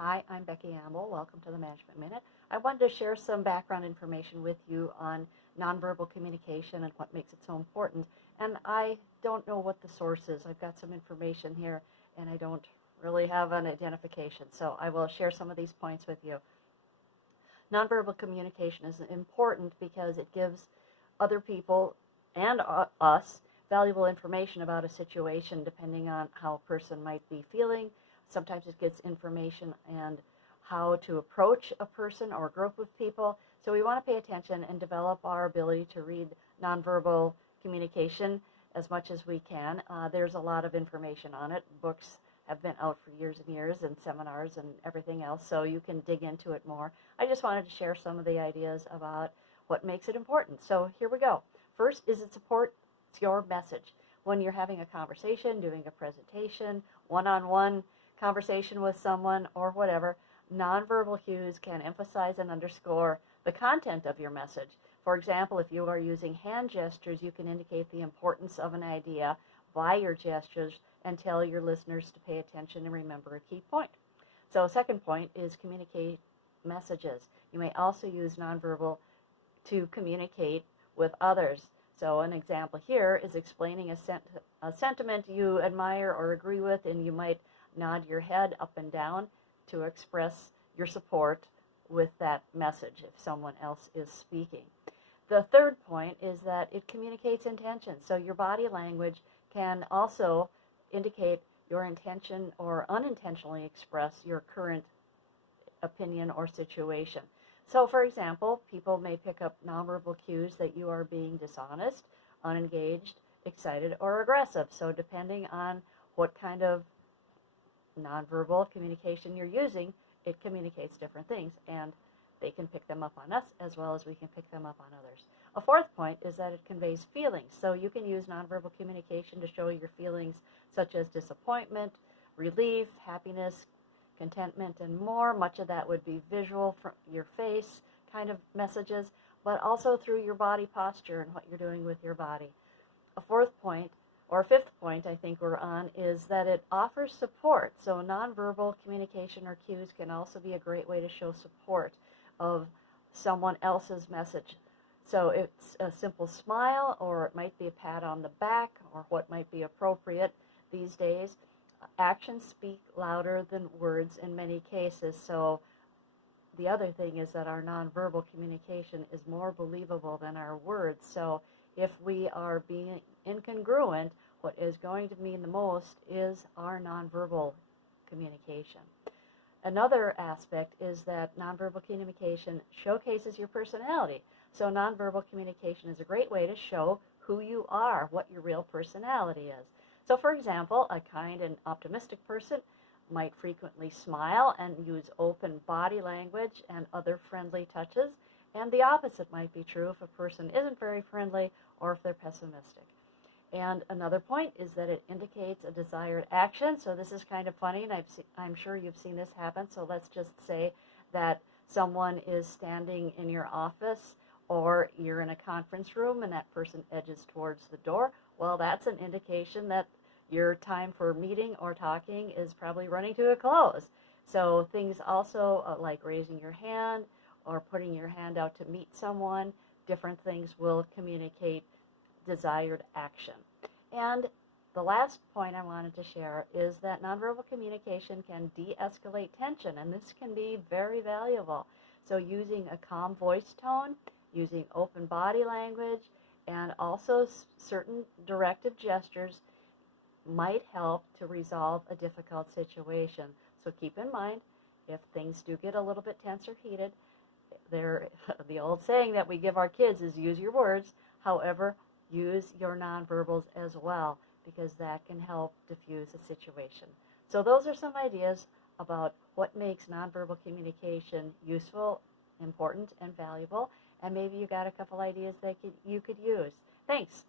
Hi, I'm Becky Amble. Welcome to the Management Minute. I wanted to share some background information with you on nonverbal communication and what makes it so important. And I don't know what the source is. I've got some information here and I don't really have an identification. So I will share some of these points with you. Nonverbal communication is important because it gives other people and us valuable information about a situation depending on how a person might be feeling. Sometimes it gives information and how to approach a person or a group of people. So we want to pay attention and develop our ability to read nonverbal communication as much as we can. There's a lot of information on it. Books have been out for years and years, and seminars and everything else, so you can dig into it more. I just wanted to share some of the ideas about what makes it important. So here we go. First is it supports your message. When you're having a conversation, doing a presentation, one-on-one conversation with someone or whatever, nonverbal cues can emphasize and underscore the content of your message. For example, if you are using hand gestures, you can indicate the importance of an idea by your gestures and tell your listeners to pay attention and remember a key point. So second point is communicate messages. You may also use nonverbal to communicate with others. So an example here is explaining a sentiment you admire or agree with, and you might nod your head up and down to express your support with that message if someone else is speaking. The third point is that it communicates intention. So your body language can also indicate your intention or unintentionally express your current opinion or situation. So for example, people may pick up nonverbal cues that you are being dishonest, unengaged, excited, or aggressive. So depending on what kind of nonverbal communication you're using, it communicates different things, and they can pick them up on us as well as we can pick them up on others. A fourth point is that it conveys feelings. So you can use nonverbal communication to show your feelings such as disappointment, relief, happiness, contentment, and more. Much of that would be visual from your face kind of messages, but also through your body posture and what you're doing with your body. A fourth point, or fifth point I think we're on, is that it offers support. So nonverbal communication or cues can also be a great way to show support of someone else's message. So it's a simple smile, or it might be a pat on the back, or what might be appropriate these days. Actions speak louder than words in many cases. So the other thing is that our nonverbal communication is more believable than our words. So if we are being incongruent, what is going to mean the most is our nonverbal communication. Another aspect is that nonverbal communication showcases your personality. So nonverbal communication is a great way to show who you are, what your real personality is. So for example, a kind and optimistic person might frequently smile and use open body language and other friendly touches. And the opposite might be true if a person isn't very friendly or if they're pessimistic. And another point is that it indicates a desired action. So this is kind of funny, and I'm sure you've seen this happen. So let's just say that someone is standing in your office, or you're in a conference room and that person edges towards the door. Well, that's an indication that your time for meeting or talking is probably running to a close. So things also like raising your hand or putting your hand out to meet someone, different things will communicate desired action. And the last point I wanted to share is that nonverbal communication can de-escalate tension, and this can be very valuable. So using a calm voice tone, using open body language, and also certain directive gestures might help to resolve a difficult situation. So keep in mind, if things do get a little bit tense or heated, the old saying that we give our kids is use your words. However, use your nonverbals as well, because that can help diffuse a situation. So those are some ideas about what makes nonverbal communication useful, important, and valuable. And maybe you got a couple ideas that you could use. Thanks.